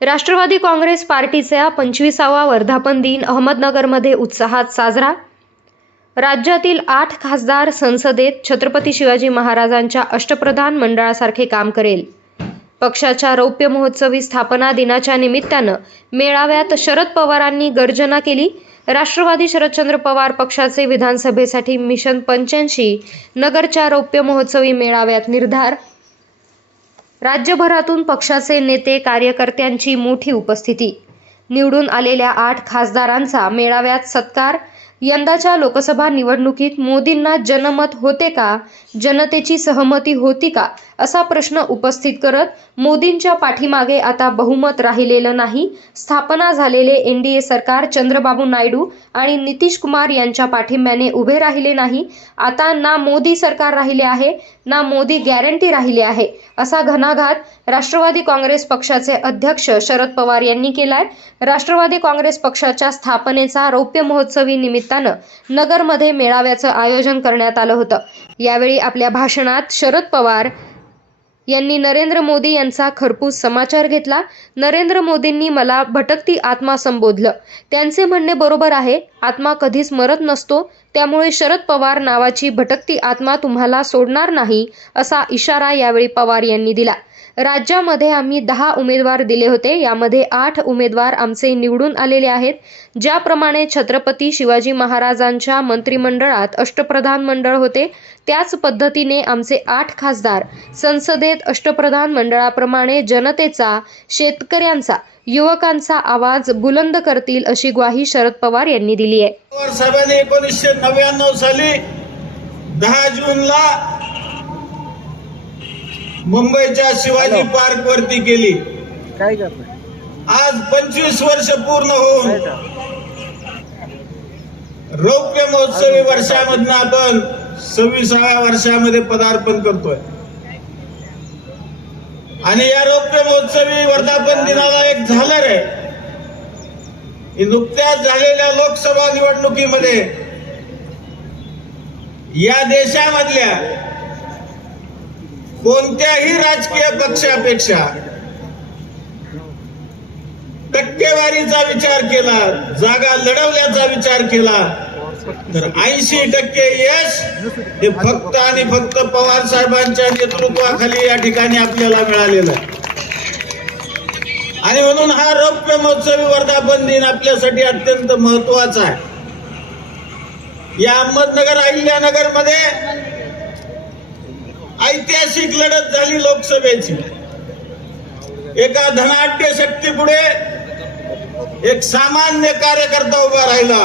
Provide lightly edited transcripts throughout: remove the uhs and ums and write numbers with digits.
राष्ट्रवादी काँग्रेस पार्टीचा 25वा वर्धापन दिन अहमदनगरमध्ये उत्साहात साजरा। राज्यातील 8 खासदार संसदेत छत्रपती शिवाजी महाराजांच्या अष्टप्रधान मंडळासारखे काम करेल। पक्षाच्या रौप्य महोत्सवी स्थापना दिनाच्या निमित्तानं मेळाव्यात शरद पवारांनी गर्जना केली। राष्ट्रवादी शरदचंद्र पवार पक्षाचे विधानसभेसाठी मिशन 85 नगरच्या रौप्य महोत्सवी मेळाव्यात निर्धार। राज्यभरातून पक्षाचे नेते कार्यकर्त्यांची मोठी उपस्थिती। निवडून आलेल्या 8 खासदारांचा मेळाव्यात सत्कार। यंदाच्या लोकसभा निवडणुकीत मोदींना जनमत होते का, जनतेची सहमती होती का असा प्रश्न उपस्थित करत मोदींच्या पाठीमागे आता बहुमत राहिलेलं नाही। स्थापना झालेले एनडीए सरकार चंद्रबाबू नायडू आणि नितीश कुमार यांच्या पाठिंब्याने उभे राहिले नाही। आता ना मोदी सरकार राहिले आहे ना मोदी गॅरंटी राहिले आहे असा घणाघात राष्ट्रवादी काँग्रेस पक्षाचे अध्यक्ष शरद पवार यांनी केलाय। राष्ट्रवादी काँग्रेस पक्षाच्या स्थापनेचा रौप्य महोत्सवी निमित्तानं नगरमध्ये मेळाव्याचं आयोजन करण्यात आलं होतं। यावेळी आपल्या भाषणात शरद पवार यांनी नरेंद्र मोदी यांचा खरपूस समाचार घेतला। नरेंद्र मोदींनी मला भटकती आत्मा संबोधलं। त्यांचे म्हणणे बरोबर आहे, आत्मा कधीच मरत नसतो, त्यामुळे शरद पवार नावाची भटकती आत्मा तुम्हाला सोडणार नाही असा इशारा यावेळी पवार यांनी दिला। राज्यामध्ये आम्ही 10 उमेदवार दिले होते, यामध्ये 8 उमेदवार आमचे निवडून आलेले आहेत। ज्याप्रमाणे छत्रपती शिवाजी महाराजांच्या मंत्रिमंडळात अष्टप्रधान मंडळ होते, त्याच पद्धतीने आमचे 8 खासदार संसदेत अष्टप्रधान मंडळाप्रमाणे जनतेचा, शेतकऱ्यांचा, युवकांचा आवाज बुलंद करतील अशी ग्वाही शरद पवार यांनी दिली आहे। पवार साहेबांनी 1999 साली 10 जूनला मुंबईच्या शिवाजी पार्क वरती केली। काय करताय? आज 25 वर्ष पूर्ण होऊन रौप्य महोत्सवी वर्षामधनं आपण 26व्या वर्षामध्ये पदार्पण करतोय आणि या रौप्य महोत्सवी वर्धापन दिनाला एक झालर आहे। नुकत्याच झालेल्या लोकसभा निवडणुकीमध्ये या देशामधल्या कोणत्याही राजकीय पक्षापेक्षा टक्केवारीचा विचार केला, जागा लढवल्याचा विचार केला तर 80% यश हे फक्त आणि फक्त पवार साहेबांच्या नेतृत्वाखाली या ठिकाणी आपल्याला मिळालेलं आहे। आणि म्हणून हा रौप्य महोत्सवी वर्धापन दिन आपल्यासाठी अत्यंत महत्वाचा आहे। या अहमदनगर अहिल्यानगर मध्ये ऐतिहासिक लढत झाली लोकसभेची। एका धनाढ्य शक्तीपुढे एक सामान्य कार्यकर्ता उभा राहिला।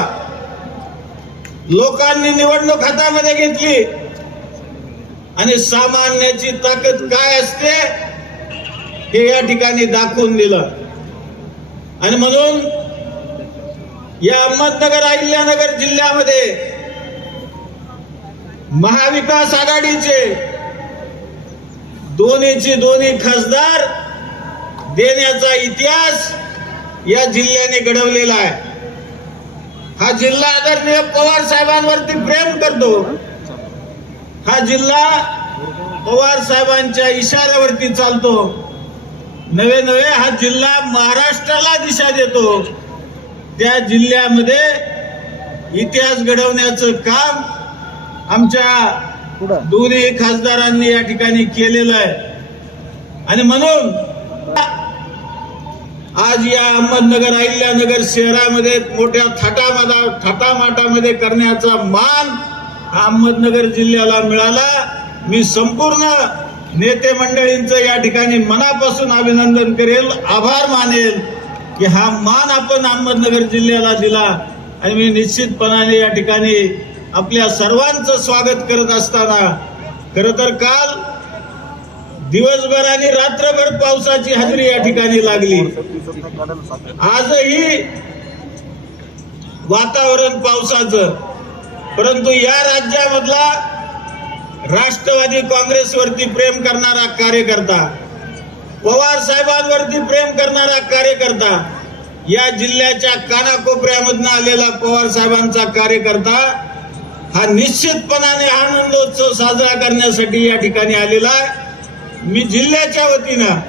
लोकांनी निवडणूक हातामध्ये घेतली आणि सामान्याची ताकद काय असते हे या ठिकाणी दाखवून दिलं। आणि म्हणून या अहमदनगर अहिल्यानगर जिल्ह्यामध्ये महाविकास आघाडीचे दोन्ही खासदार देण्याचा इतिहास या जिल्ह्याने घडवलेला आहे। हा जिल्हा आदरणीय पवार साहेबांवरती प्रेम करतो। हा जिल्हा पवार साहेबांच्या इशाऱ्यावरती चालतो। नवे हा जिल्हा महाराष्ट्राला दिशा देतो। त्या जिल्ह्यामध्ये इतिहास घडवण्याचं काम आमच्या दोन्ही खासदारांनी या ठिकाणी केलेलं आहे। आणि म्हणून आज या अहमदनगर अहिल्यानगर शहरामध्ये मोठ्या थाटामाटामध्ये करण्याचा मान अहमदनगर जिल्ह्याला मिळाला। मी संपूर्ण नेते मंडळींचं या ठिकाणी मनापासून अभिनंदन करेल, आभार मानेल की हा मान आपण अहमदनगर जिल्ह्याला दिला। आणि मी निश्चितपणाने या ठिकाणी आपल्या सर्वांचं स्वागत करत असताना खरं तर काल दिवसभर आणि रात्रभर पावसाची हजेरी या ठिकाणी लागली। आजही वातावरण पावसाचं, परंतु या राज्यामधला राष्ट्रवादी काँग्रेसवरती प्रेम करणारा कार्यकर्ता, पवार साहेबांवरती प्रेम करणारा कार्यकर्ता, या जिल्ह्याच्या कानाकोपऱ्यामधून आलेला पवार साहेबांचा कार्यकर्ता हा निश्चितपणाने आनंदोत्सव साजरा करण्यासाठी या ठिकाणी आलेला आहे। मी जिल्ह्याच्या वतीनं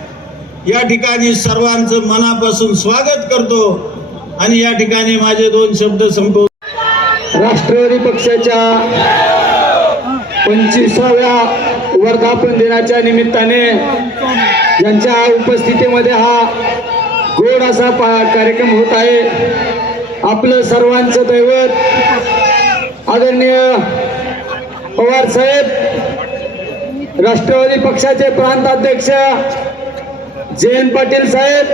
या ठिकाणी सर्वांचं मनापासून स्वागत करतो आणि या ठिकाणी माझे 2 शब्द संपवतो. राष्ट्रवादी पक्षाच्या 25व्या वर्धापन दिनाच्या निमित्ताने ज्यांच्या उपस्थितीमध्ये हा गोड असा कार्यक्रम होत आहे, आपलं सर्वांचं दैवत आदरणीय पवार साहेब, राष्ट्रवादी पक्षाचे प्रांत अध्यक्ष जयंत पाटील साहेब,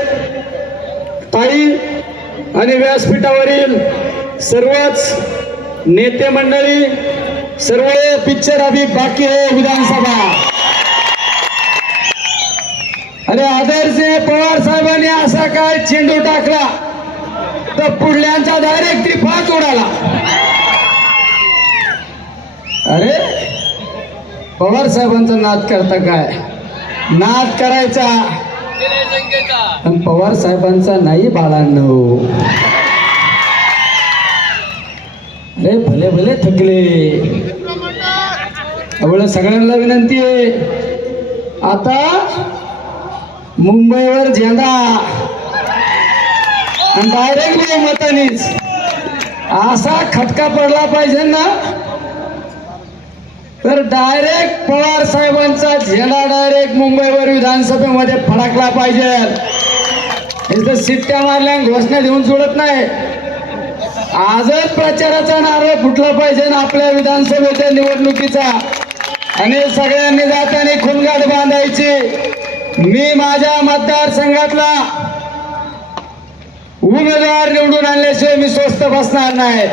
ताई आणि व्यासपीठावरील सर्वच नेते मंडळी, सर्व पिक्चर अभी बाकी है विधानसभा. अरे आदर्श पवार साहेबांनी असा काय चेंडू टाकला तर पुढल्यांचा डायरेक्ट त्रिफाच उडाला. अरे पवार साहेबांचा नाद करता काय, नाद करायचा पण पवार साहेबांचा नाही बाळांनो. अरे भले भले थकले. एवढं सगळ्यांना विनंती आहे, आता मुंबईवर झेंडा आणि डायरेक्ट बहुमतानीच असा खटका पडला पाहिजे ना, तर डायरेक्ट पवार साहेबांचा झेंडा डायरेक्ट मुंबईवर विधानसभेमध्ये फडकला पाहिजे. इथं शिट्ट्या मारल्या घोषणा देऊन सोडत नाही. आजच प्रचाराचा नारळ फुटला पाहिजे ना आपल्या विधानसभेच्या निवडणुकीचा, आणि सगळ्यांनी जाताना खुणगाठ बांधायची. मी माझ्या मतदारसंघातला उमेदवार निवडून आणल्याशिवाय मी स्वस्थ बसणार नाही,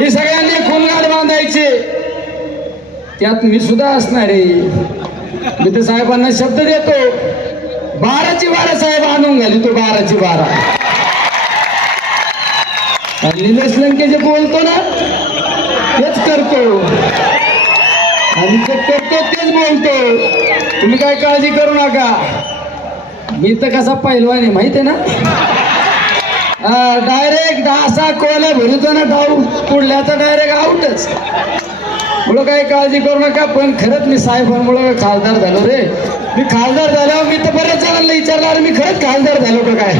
ही सगळ्यांनी खुणगाठ बांधायची. त्यात मी सुद्धा असणार आहे. मी तर साहेबांना शब्द देतो, 12ची 12 साहेब आणून घाली, तो 12ची 12. निलेश लंके जे बोलतो ना तेच करतो, आणि जे करतो तेच बोलतो. तुम्ही काय काळजी करू नका, मी तर कसा पैलवान आहे माहिती आहे ना. डायरेक्ट असा कोला भरतो ना डाऊ पुढल्याचा डायरेक्ट आउटच. मुळे काही काळजी करू नका. पण खरंच मी साहेबांमुळे खासदार झालो रे. मी खासदार झाल्यावर मी तर बऱ्याच जणांना विचारलं, अरे मी खरंच खासदार झालो का काय.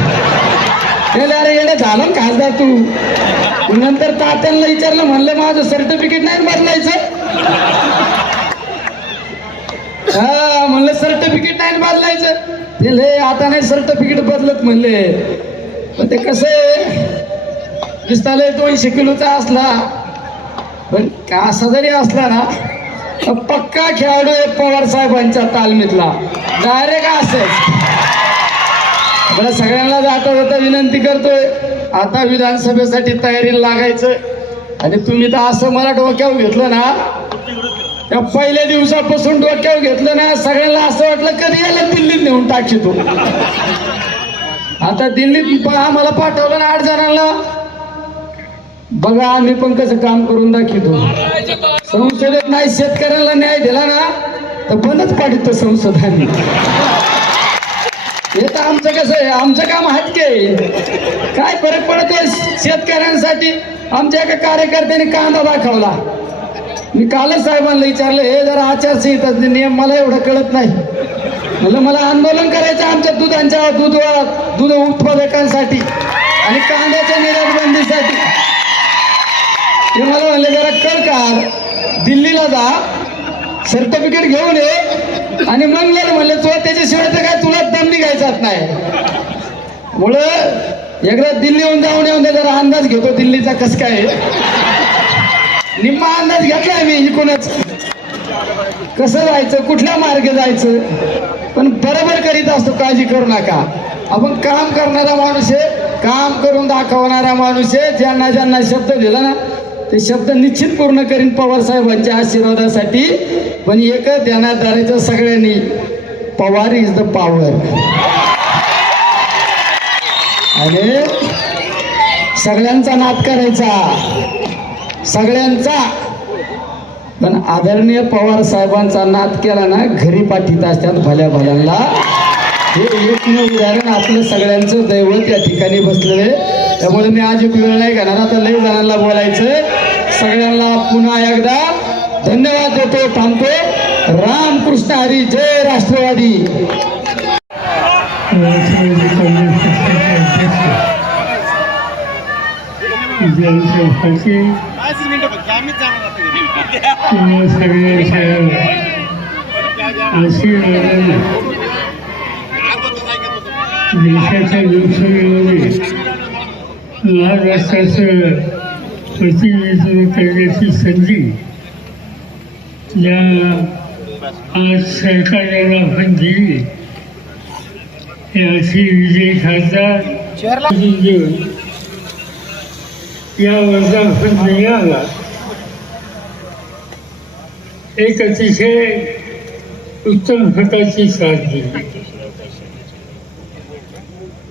त्याला अरे येणं झालं खासदार तू. नंतर तात्यांना विचारलं, म्हणलं माझं सर्टिफिकेट नाही बदलायचं. हा म्हणलं सर्टिफिकेट नाही बदलायचं. ते लय आता नाही सर्टिफिकेट बदलत म्हणले. पण ते कसं आहे, दिसतालय 200 किलोचा असला पण असा जरी असला ना पक्का खेळाडू आहे पवार साहेबांच्या तालमीतला, डायरेक्ट असंच. मला सगळ्यांना जाता जाता विनंती करतोय, आता विधानसभेसाठी तयारीला लागायचं. आणि तुम्ही तर असं मला डोक्यावर घेतलं ना, त्या पहिल्या दिवसापासून डोक्यावर घेतलं ना, सगळ्यांना असं वाटलं कधी याला दिल्लीत नेऊन टाकतो. आता दिल्लीत आम्हाला पाठवलं ना 8 जणांना. बघा आम्ही पण कसं काम करून दाखवतो. संसदेत नाही शेतकऱ्यांना न्याय दिला ना तर बंदच पाडतो संसदांनी. हे तर आमचं कसं आहे, आमचं काम हटके. काय फरक पडतोय शेतकऱ्यांसाठी. आमच्या एका कार्यकर्त्याने कांदा दाखवला. मी कालच साहेबांना विचारलं, हे जरा आचारसंहिता नियम मला एवढं कळत नाही. म्हणलं मला आंदोलन करायचं आमच्या दूध उत्पादकांसाठी आणि कांद्याच्या निर्यात बंदीसाठी. ते मला म्हणले जरा कळ का, दिल्लीला जा, सर्टिफिकेट घेऊन ये आणि मग म्हणले तो त्याच्याशिवाय तर काय तुला दम निघायचाच नाही. मुळे एकदा दिल्लीहून जाऊन येऊन जरा अंदाज घेतो दिल्लीचा कस काय. निम्मा अंदाज घेतलाय मी इकूनच, कसं जायचं, कुठल्या मार्गे जायचं. पण बरोबर करीत असतो, काळजी करू नका. आपण काम करणारा माणूस आहे, काम करून दाखवणारा माणूस आहे. ज्यांना ज्यांना शब्द दिला ना ते शब्द निश्चित पूर्ण करीन पवार साहेबांच्या आशीर्वादासाठी. पण एकच ध्यानात धरायचं सगळ्यांनी, पवार इज द पॉवर. आणि सगळ्यांचा नाद करायचा, सगळ्यांचा. पण आदरणीय पवार साहेबांचा नाद केला ना घरी पाठीत असतात भल्या भल्यांना. हे एकमेव उदाहरण आपलं सगळ्यांचं दैवत या ठिकाणी बसलेलं आहे. त्यामुळे मी आज एक वेळ नाही घेणार, आता लई जणांना बोलायचं. सगळ्यांना पुन्हा एकदा धन्यवाद देतो, थांबतो. रामकृष्ण हरी, जय राष्ट्रवादी. राष्ट्रवादी काँग्रेस पक्षाचे अध्यक्ष जयंत पाटील किंवा सगळ्याच्या आशीर्वादाने देशाच्या लोकसभेमध्ये महाराष्ट्राचं प्रतिनिधित्व करण्याची संधी या आज सरकारला आपण दिली. हे अशी विजय खासदार देऊन या वर्धापन दिनाला एक अतिशय उत्तम प्रकारची साथ दिली.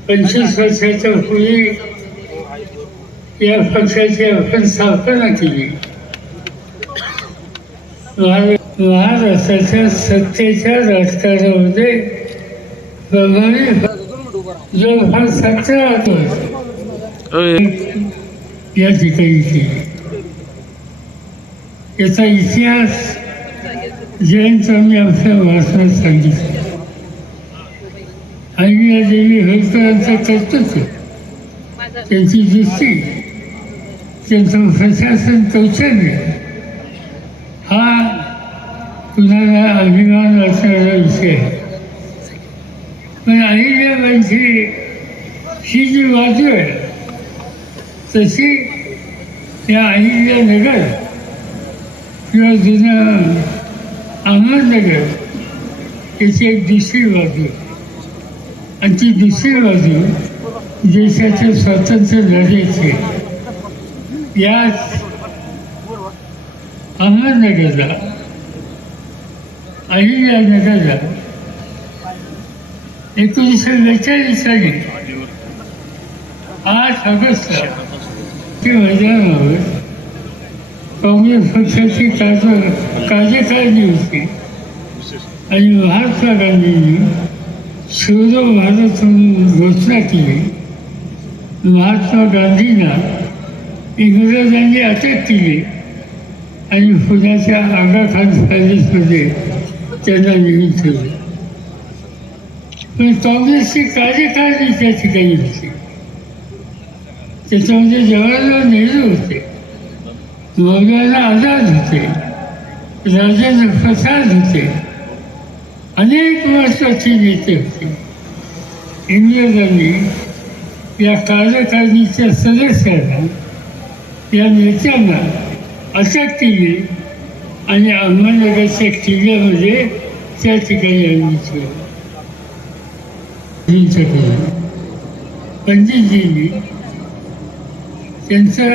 25 वर्षाच्या पूर्वी या पक्षाची आपण स्थापना केली. महाराष्ट्राच्या सत्तेच्या राजकारणामध्ये प्रभावी जवळपास 17 वर्ष या ठिकाणी केली. याचा इतिहास जयंत मी आपल्या भाषणात सांगितलं. अहिल्यादेवी होळकरांचं कर्तृत्व, त्यांची दृष्टी, त्यांचं प्रशासन कौशल्य हा कुणाला अभिमान असणारा विषय आहे. पण अहिल्याबाईंची ही जी बाजू आहे तशी या अहिल्यानगर किंवा जुनं अहमदनगर याची एक दुसरी बाजू आहे. आणि ती दुसरी बाजू देशाच्या स्वातंत्र्य लढ्याची. याच अहमदनगरला अहिल्यानगरला 1942 साली 8 ऑगस्टला ते मैदानावर काँग्रेस पक्षाची कार्यकारिणी होती आणि महात्मा गांधींनी छोडो भारत म्हणून घोषणा केली. महात्मा गांधींना इंग्रजांनी अटक केली आणि पुण्याच्या आगा खान पॅलेसमध्ये त्यांना नेऊन ठेवले. पण काँग्रेसची कार्यकारिणी त्या ठिकाणी होती. त्याच्यामध्ये जवाहरलाल नेहरू होते, मौलाना आझाद होते, राजेंद्र प्रसाद होते, अनेक महत्त्वाचे नेते होते. इंग्रजांनी या कार्यकारिणीच्या सदस्यांना, या नेत्यांना अटक केली आणि अहमदनगरच्या किल्ल्यामध्ये त्या ठिकाणी आणून ठेवलं. पंडितजींनी त्यांचं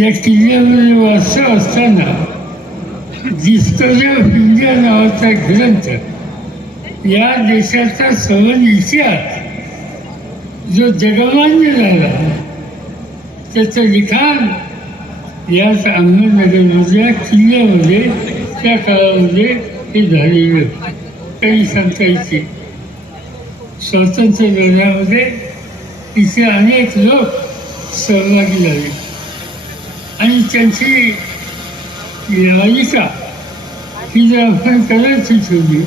या किल्ल्यामध्ये वास्तव असताना डिस्कवरी ऑफ इंडिया नावाचा ग्रंथ, या देशाचा सवन इतिहास जो जगमान्य झाला, त्याचं लिखाण याच अहमदनगरमधल्या किल्ल्यामध्ये त्या काळामध्ये हे झालेलं. काही सांगता येते. स्वातंत्र्य लढ्यामध्ये इथे अनेक लोक सहभागी झाले आणि त्यांची याचिका ही जर आपण करायची ठेवली